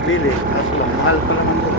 bibili. Kaso lang, mahal pa naman doon.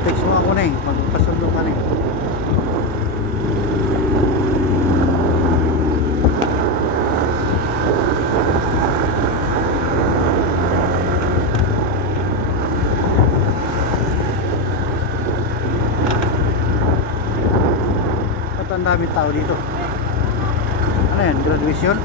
Text mo ako na eh, magpasundo ka na eh. Ba't ang daming tao dito? Ano yan, graduation?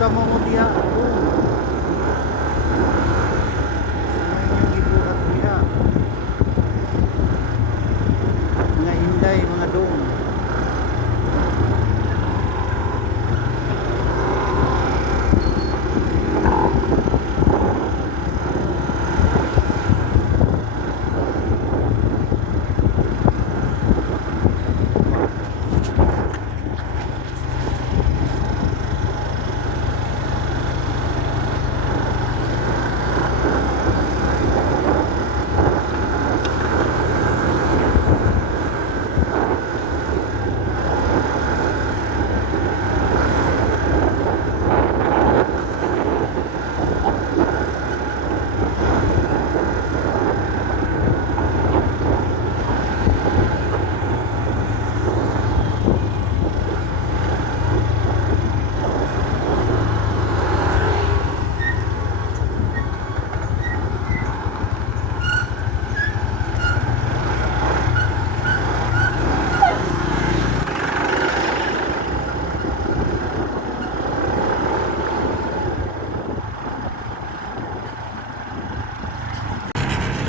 Sa Mamutia yung ibuhat niya mga Inday, mga doon.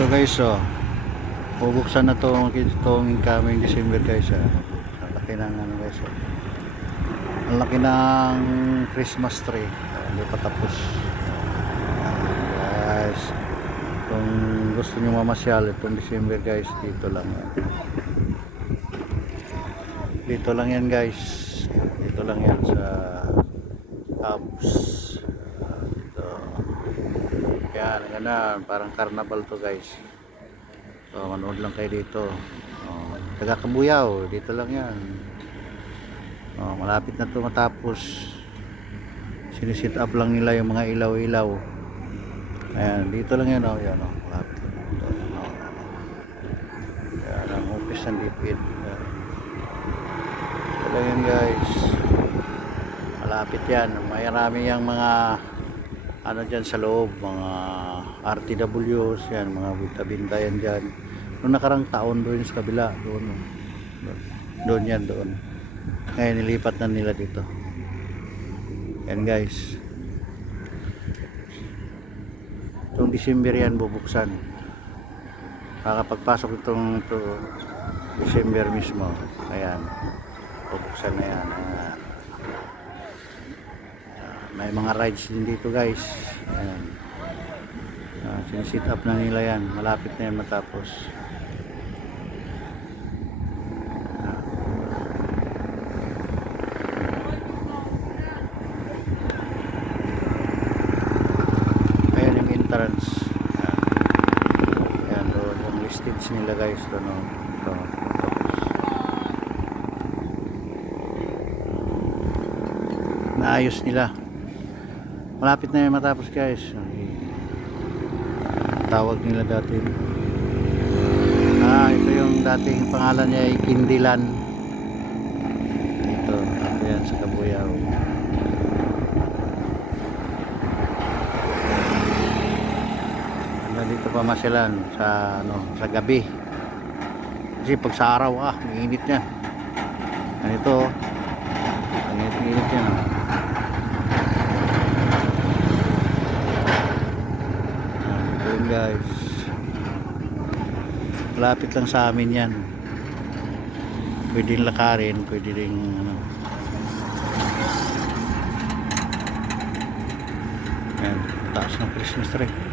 Ito guys, oh, bubuksan na itong incoming December guys. Ang laki ng ano guys, oh. Ang laki ng Christmas tree. Hindi pa tapos. Guys, kung gusto nyo mamasyal itong December guys, dito lang yan. Dito lang yan guys. Dito lang yan sa Cubs. Yan, ganun, parang carnival to guys. So manood lang kayo dito. Taga Kabuyao, dito lang yan. Malapit na to matapos. Sinisit up lang nila yung mga ilaw-ilaw. Ayan, dito lang yan, yan, malapit lang dito. Yan ang office ng DepEd. Ito lang yan guys. Malapit yan. Marami yung mga ano dyan sa loob, mga RTWs yan, mga binta-binta yan dyan. Noong nakarang taon doon sa kabila, doon yan doon. Ngayon nilipat na nila dito. Yan guys, itong December yan bubuksan. Makakapagpasok itong December mismo. Ayan, bubuksan na yan. May mga rides din dito guys. Ayan. Sinisit up na nila yan. Malapit na yan matapos. Ayan yung entrance. Ayan doon yung listage nila guys. Ito. Naayos nila. Malapit na yan matapos guys. Tawag nila dati ito yung dating pangalan niya ay Kindilan. Ito yan sa Kabuyao. Dito pa masyalan sa sa gabi. Kasi pag sa araw mainit yan. Ganito. Ang init yan. Yun guys. Malapit lang sa amin yan. Pwedeng lakarin, pwede ring yan, taas ng Christmas tree.